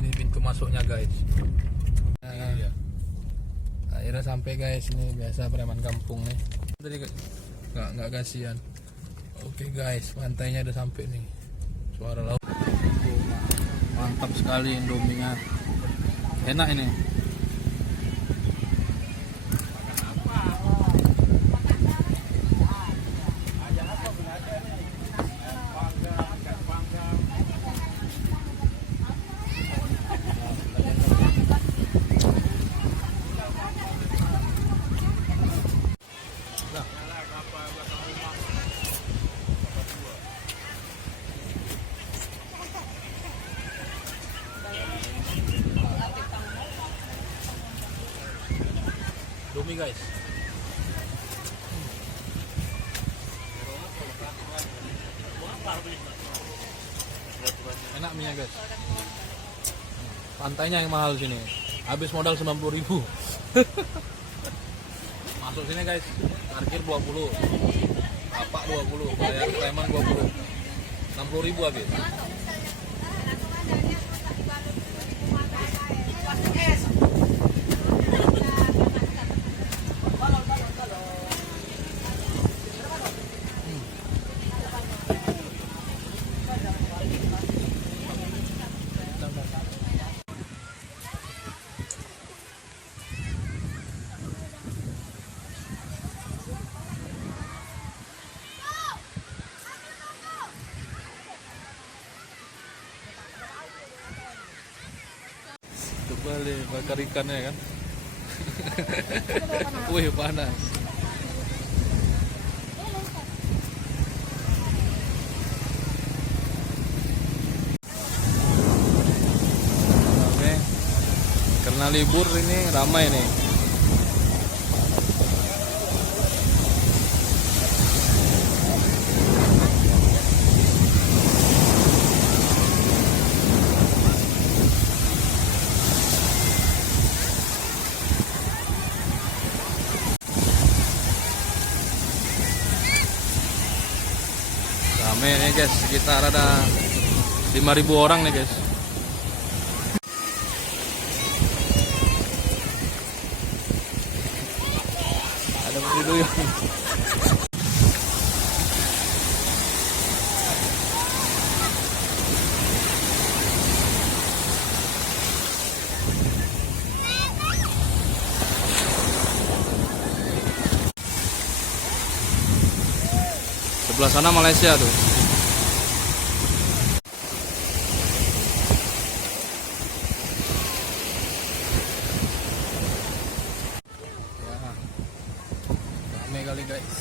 ini pintu masuknya guys. Nah, akhirnya sampai guys, ini biasa preman kampung nih. Tadi nggak kasihan. Oke guys, pantainya udah sampai nih. Suara laut. Mantap sekali Indominya. Enak ini. Indomie guys. Enak minyak guys. Pantainya yang mahal sini. Habis modal 90.000. Masuk sini guys. Parkir 20. Apa 20, bayar preman 20. 60.000 habis. Balik bakar ikannya kan. Wih panas. Oke. Karena libur ini ramai nih. Rame nih guys, sekitar ada 5.000 orang nih guys. Ada Budi Duyung. Sebelah sana Malaysia tuh. Ya, rame kali guys.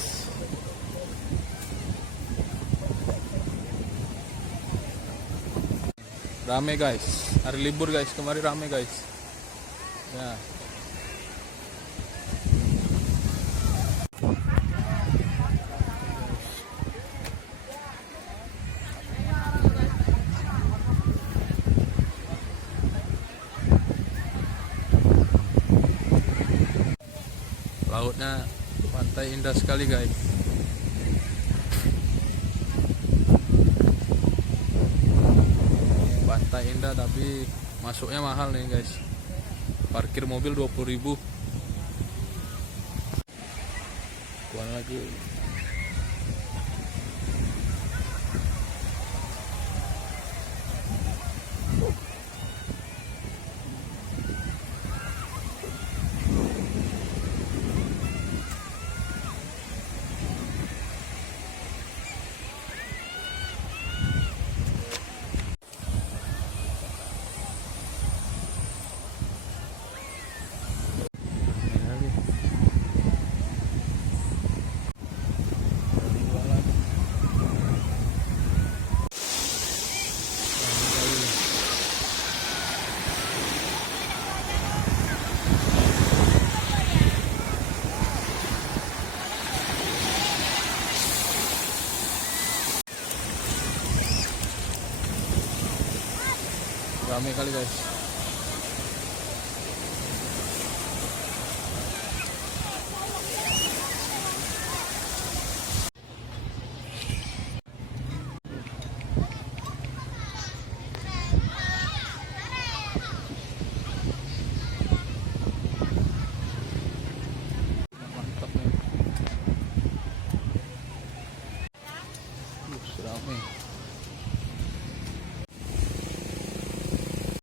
Rame guys. Hari libur guys, kemarin rame guys. Ya. Lautnya pantai indah sekali guys. Pantai indah tapi masuknya mahal nih guys. Parkir mobil 20.000. Kuan lagi. Ramai kali guys.